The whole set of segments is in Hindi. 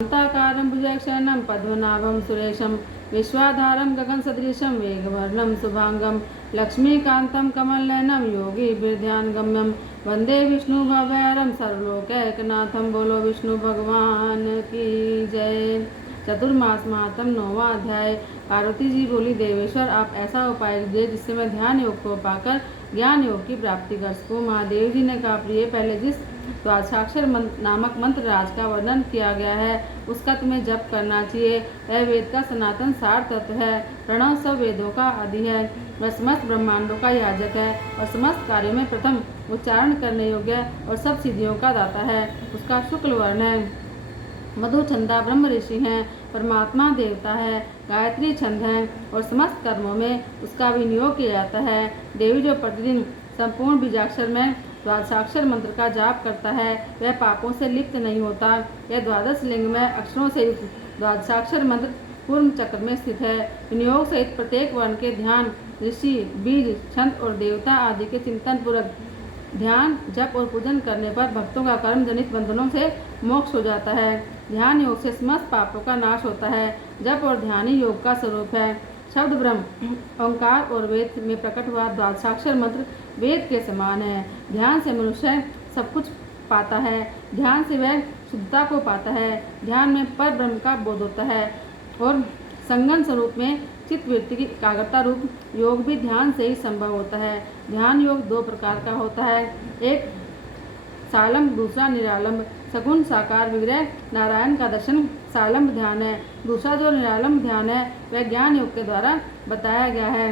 शान्ताकारं भुजगशयनं पद्मनाभं सुरेशं विश्वाधारं गगनसदृशं वेगवर्णं शुभांगं लक्ष्मीकान्तं कमलनयनं योगिभिर्ध्यानगम्यं वन्दे विष्णुभवैरं सर्वलोकैकनाथं। बोलो विष्णु भगवान की जय। चतुर्मास महात्म 9वां अध्याय। पार्वती जी बोली, देवेश्वर आप ऐसा उपाय दीजिए जिससे मैं ध्यान योग को पाकर ज्ञान योग की प्राप्ति कर सकूँ। महादेव जी ने कहा, प्रिय, पहले जिस द्वादशाक्षर नामक मंत्र राज का वर्णन किया गया है उसका तुम्हें जप करना चाहिए। वह वेद का सनातन सार तत्व है। प्रणव सब वेदों का आदि है। वह समस्त ब्रह्मांडों का याजक है और समस्त कार्यों में प्रथम उच्चारण करने योग्य और सब सिद्धियों का दाता है। उसका शुक्ल वर्ण है। मधु छंदा ब्रह्म ऋषि हैं। परमात्मा देवता है। गायत्री छंद है और समस्त कर्मों में उसका विनियोग किया जाता है। देवी जो प्रतिदिन संपूर्ण बीजाक्षर में द्वादशाक्षर मंत्र का जाप करता है वह पापों से लिप्त नहीं होता। यह द्वादश लिंग में अक्षरों से युक्त द्वादशाक्षर मंत्र पूर्ण चक्र में स्थित है। विनियोग सहित प्रत्येक वर्ण के ध्यान, ऋषि, बीज, छंद और देवता आदि के चिंतन पूर्वक ध्यान, जप और पूजन करने पर भक्तों का कर्म जनित बंधनों से मोक्ष हो जाता है। ध्यान योग से समस्त पापों का नाश होता है। जप और ध्यान ही योग का स्वरूप है। शब्द ब्रह्म, ओंकार और वेद में प्रकट हुआ द्वादशाक्षर मंत्र वेद के समान है। ध्यान से मनुष्य सब कुछ पाता है। ध्यान से वह शुद्धता को पाता है। ध्यान में पर ब्रह्म का बोध होता है और संगम स्वरूप में चित्त वृत्ति की एकाग्रता रूप योग भी ध्यान से ही संभव होता है। ध्यान योग दो प्रकार का होता है, एक सालंब, दूसरा निरालंब। सगुण साकार विग्रह नारायण का दर्शन सालंब ध्यान है। दूसरा जो निरालंब ध्यान है वह ज्ञान योग के द्वारा बताया गया है।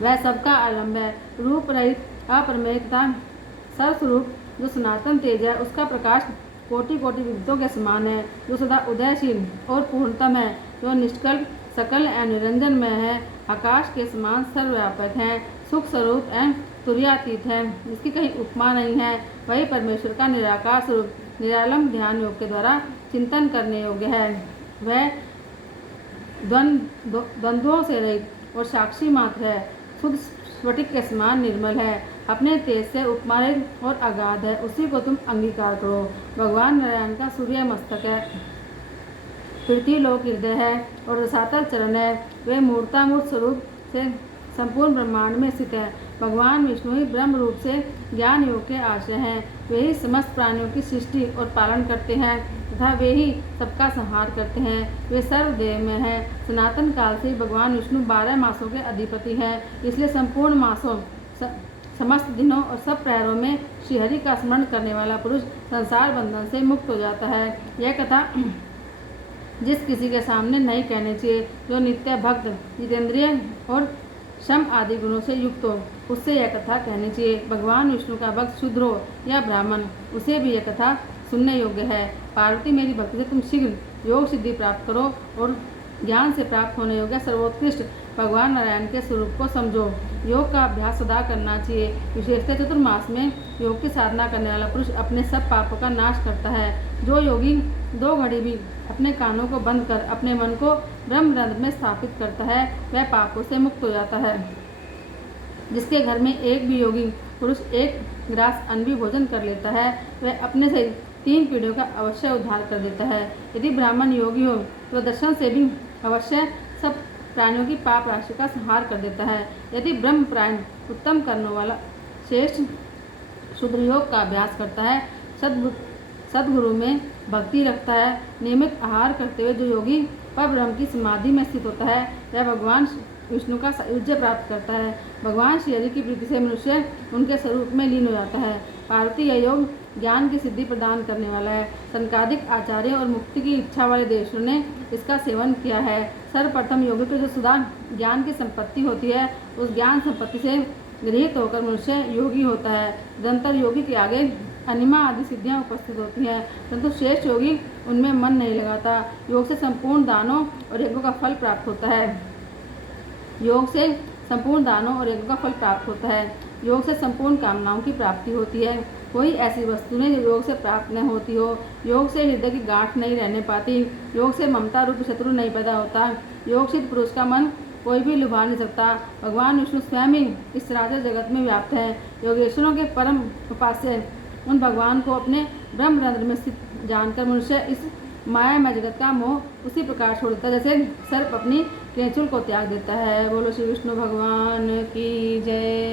वह सबका आलम्ब है। रूप रहित, अप्रमेय तथा सर्वस्वरूप जो सनातन तेज है उसका प्रकाश कोटि कोटि विद्युतों के समान है। जो सदा उदयशील और पूर्णतम है, जो निष्कल्प, सकल एवं निरंजन में है, आकाश के समान सर्वव्यापक है, सुख स्वरूप एवं तुर्यातीत है, जिसकी कहीं उपमा नहीं है, वही परमेश्वर का निराकार स्वरूप निरालंब ध्यान योग के द्वारा चिंतन करने योग्य है। वह द्वंद्वों से रहित और साक्षी मात्र है, शुद्ध स्फटिक के समान निर्मल है, अपने तेज से उपमानित और अगाध है, उसी को तुम अंगीकार करो। भगवान नारायण का सूर्य मस्तक है, पृथ्वी लोक हृदय है और रसातल चरण है। वे मूर्तामूर्त स्वरूप से संपूर्ण ब्रह्मांड में स्थित है। भगवान विष्णु ही ब्रह्म रूप से ज्ञान योग के आश्रय हैं। वे ही समस्त प्राणियों की सृष्टि और पालन करते हैं तथा वे ही सबका संहार करते हैं। वे सर्वदेव में है। सनातन काल से भगवान विष्णु 12 मासों के अधिपति हैं। इसलिए संपूर्ण मासों, समस्त दिनों और सब प्रहरों में श्रीहरि का स्मरण करने वाला पुरुष संसार बंधन से मुक्त हो जाता है। यह कथा जिस किसी के सामने नहीं कहनी चाहिए, जो नित्य भक्त, जितेंद्रिय और शम आदि गुणों से युक्त हो, उससे यह कथा कहनी चाहिए। भगवान विष्णु का भक्त शूद्र हो या ब्राह्मण, उसे भी यह कथा सुनने योग्य है। पार्वती, मेरी भक्ति से तुम शीघ्र योग सिद्धि प्राप्त करो और ज्ञान से प्राप्त होने योग्य सर्वोत्कृष्ट भगवान नारायण के स्वरूप को समझो। योग का अभ्यास सदा करना चाहिए। विशेषतः चतुर्मास में योग की साधना करने वाला पुरुष अपने सब पापों का नाश करता है। जो योगी 2 घड़ी भी अपने कानों को बंद कर अपने मन को ब्रह्मरंध्र में स्थापित करता है वह पापों से मुक्त हो जाता है। जिसके घर में एक भी योगी पुरुष 1 ग्रास अन्न भी भोजन कर लेता है वह अपने से 3 पीढ़ियों का अवश्य उद्धार कर देता है। यदि ब्राह्मण योगी हो तो दर्शन से भी अवश्य सब प्राणियों की पाप राशि का संहार कर देता है। यदि ब्रह्म प्राण उत्तम कर्मों वाला श्रेष्ठ शुद्र योग का अभ्यास करता है, सद्गुरु में भक्ति रखता है, नियमित आहार करते हुए जो योगी पर ब्रह्म की समाधि में स्थित होता है वह भगवान विष्णु का सायुज्य प्राप्त करता है। भगवान श्रीहरि की प्रीति से मनुष्य उनके स्वरूप में लीन हो जाता है। पार्वती, यह योग ज्ञान की सिद्धि प्रदान करने वाला है। सनकादिक आचार्य और मुक्ति की इच्छा वाले देशों ने इसका सेवन किया है। सर्वप्रथम योगी को जो सदा ज्ञान की संपत्ति होती है उस ज्ञान संपत्ति से गृहित होकर मनुष्य योगी होता है। निरंतर योगी के आगे अनिमा आदि सिद्धियां उपस्थित होती हैं, परंतु श्रेष्ठ योगी उनमें मन नहीं लगाता। योग से संपूर्ण दानों और यज्ञों का फल प्राप्त होता है। योग से संपूर्ण दानों और यज्ञों का फल प्राप्त होता है। योग से संपूर्ण कामनाओं की प्राप्ति होती है। कोई ऐसी वस्तु नहीं जो योग से प्राप्त न होती हो। योग से हृदय की गांठ नहीं रहने पाती। योग से ममता रूप शत्रु नहीं पैदा होता। योग सिद्ध पुरुष का मन कोई भी लुभा नहीं सकता। भगवान विष्णु स्वयं ही इस चराचर जगत में व्याप्त है। योगेश्वरों के परम उपास्य उन भगवान को अपने ब्रह्मरंध्र में स्थित जानकर मनुष्य इस माया में जगत का मोह उसी प्रकार छोड़ देता है जैसे सर्प अपनी केंचुल को त्याग देता है। बोलो श्री विष्णु भगवान की जय।